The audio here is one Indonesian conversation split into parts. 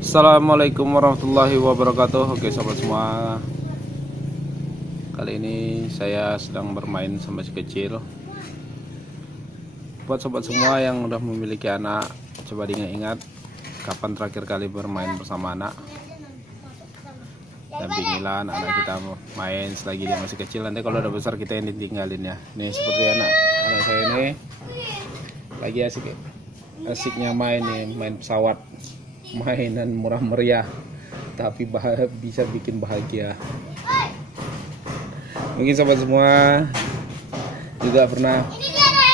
Assalamualaikum warahmatullahi wabarakatuh. Oke sobat semua, kali ini saya sedang bermain sama si kecil. Buat sobat semua yang udah memiliki anak, coba diingat-ingat kapan terakhir kali bermain bersama anak. Dampingilah anak kita main selagi dia masih kecil. Nanti kalau udah besar kita yang ditinggalin ya. Nih seperti anak saya ini lagi asiknya main nih, main pesawat, mainan murah meriah tapi bisa bikin bahagia. Mungkin sobat semua juga pernah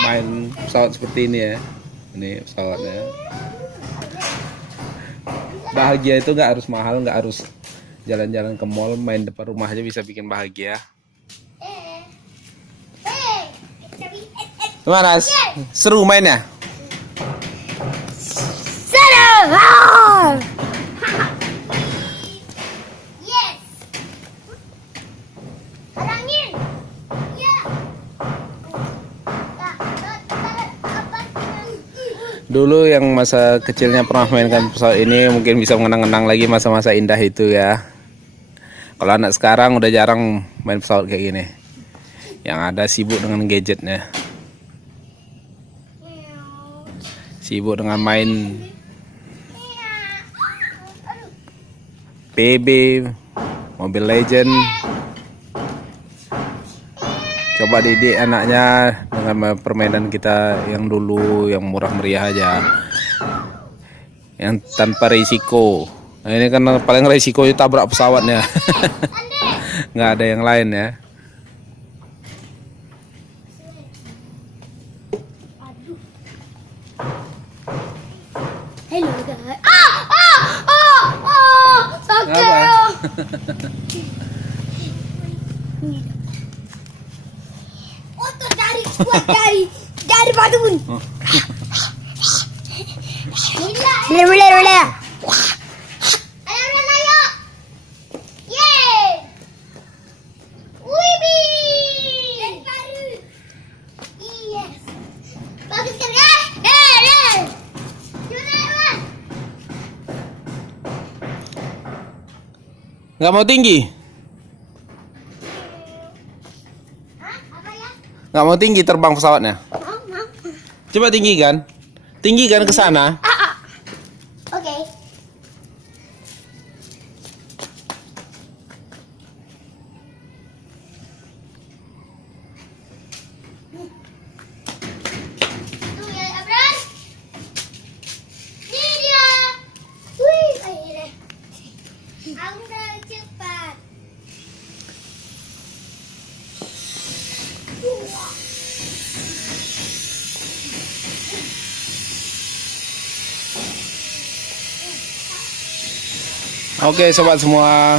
main pesawat seperti ini ya. Ini pesawatnya. Bahagia itu nggak harus mahal, nggak harus jalan-jalan ke mall, main depan rumah aja bisa bikin bahagia. Gimana? Seru mainnya? Dulu yang masa kecilnya pernah mainkan pesawat ini mungkin bisa mengenang-kenang lagi masa-masa indah itu ya. Kalau anak sekarang udah jarang main pesawat kayak gini. Yang ada sibuk dengan gadgetnya. Sibuk dengan main PB, Mobile Legend. Coba didik anaknya dengan permainan kita yang dulu, yang murah meriah aja, yang tanpa risiko. Nah, ini kan paling risiko itu tabrak pesawatnya. Nggak ada yang lain ya. Hello guys. Sakit. Otot dari badun. Boleh. Ayo. Yeay. Wibi. Yes. Bagus kan ya? Nggak mau tinggi? Apa ya? Nggak mau tinggi terbang pesawatnya? Mau. Coba tinggikan ke sana. Oke. Tuh ya, Abrar. Ini dia. Wih, akhirnya. Aku udah cepat. Oke sobat semua,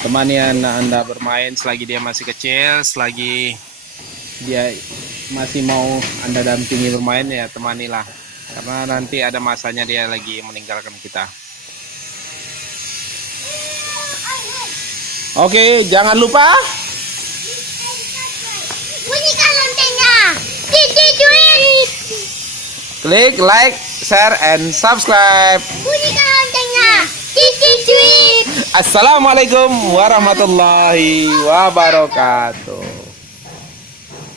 temani anak Anda bermain selagi dia masih kecil, selagi dia masih mau Anda dampingi bermain ya, temanilah, karena nanti ada masanya dia lagi meninggalkan kita. Oke, jangan lupa Bunyikan loncengnya. Dicuit. klik like, share, and subscribe. Bunyikan loncengnya. Dicuit. Assalamualaikum warahmatullahi wabarakatuh.